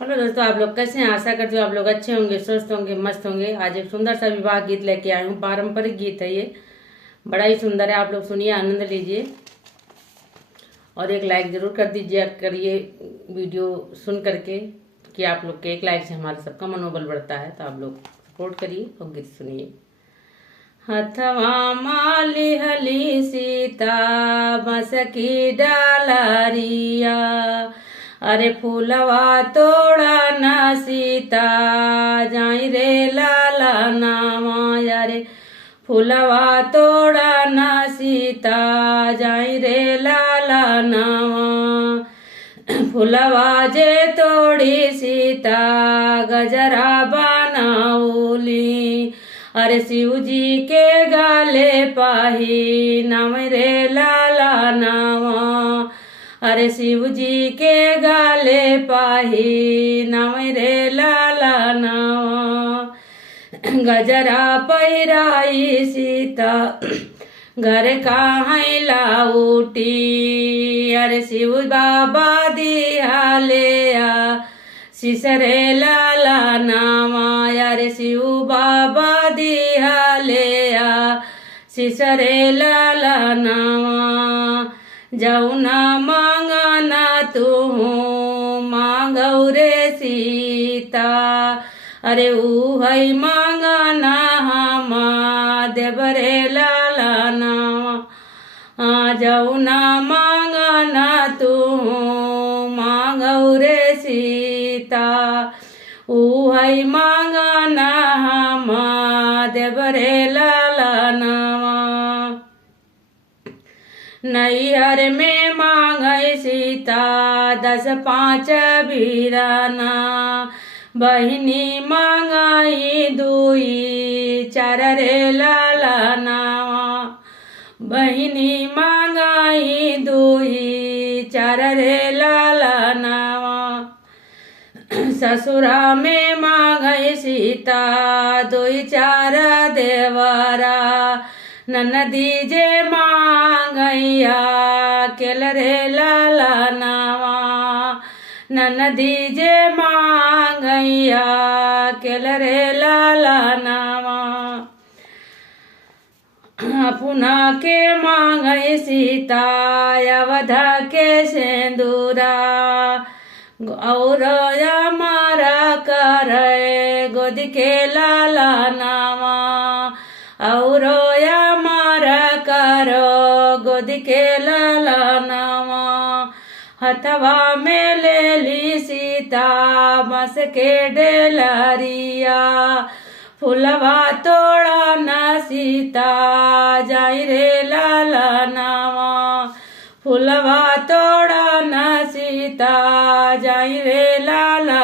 Hello दोस्तों, आप लोग कैसे हैं? आशा करती हूँ आप लोग अच्छे होंगे, स्वस्थ होंगे, मस्त होंगे। आज एक सुंदर सा विवाह गीत लेके आई हूँ। पारंपरिक गीत है ये, बड़ा ही सुंदर है। आप लोग सुनिए, आनंद लीजिए और एक लाइक जरूर कर दीजिए करिए वीडियो सुन करके, कि आप लोग के एक लाइक से हमारा सबका मनोबल बढ़ता है। तो आप लोग सपोर्ट करिए और गीत सुनिए। हथवा माली हली सीता मसकी डालरिया, अरे फूलवा तोड़ा ना सीता जाई रे लाला नामा, अरे फूलवा तोड़ा ना सीता जाई रे लाला नामा। फूलवा जे तोड़ी सीता गजरा बनाऊली, अरे शिव जी के गाले पाही नाम रे लाला नामा, अरे शिव जी के गाले पाही नाम रे लाला नामा। गजरा पैराई सीता घर कहाँ लाउटी, अरे शिव बाबा दिया ले आ सिसरे लाला नामा, अरे शिव बाबा दिया ले आ सिसरे लाला नामा। जौना मांगना तू मांगौ रे सीता, अरे ऊ है मांगना हमा देवरे लाला नामा। जौना मांगना तू मांगौ रे सीता, ऊ है मांगना हमा देवरे लाला नामा। नैहर में मांगै सीता 10-5 बीराना, बहिनी मांगाई 2-4 रे लाला नामा। बहिनी मांगाई 2-4 रे लाला नामा। ससुरा में मांगै सीता 2-4 देवरा, ननदी जे मांगैया केल रे लाला नामा। ननदी जे मांगैया केल रे लाला नामा। पुना के मांगै सीता अवध के सेंदूरा, और हमारा करे गोद के लाला नामा, और हमारा करो गोद के लाला नामा। हथवा में ले ली सीता बस के डेलरिया, फूलवा तोड़ा ना सीता जाई रे लाला नामा। फूलवा तोड़ा ना सीता जाई रे लाला